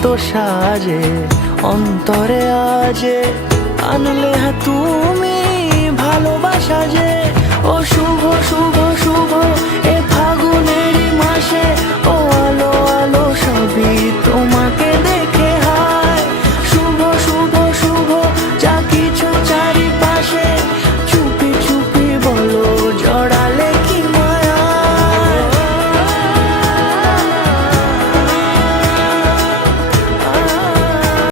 কত সাজে অন্তরে আজে আনলে তুমি ভালোবাসা যে ও শুভ শুভ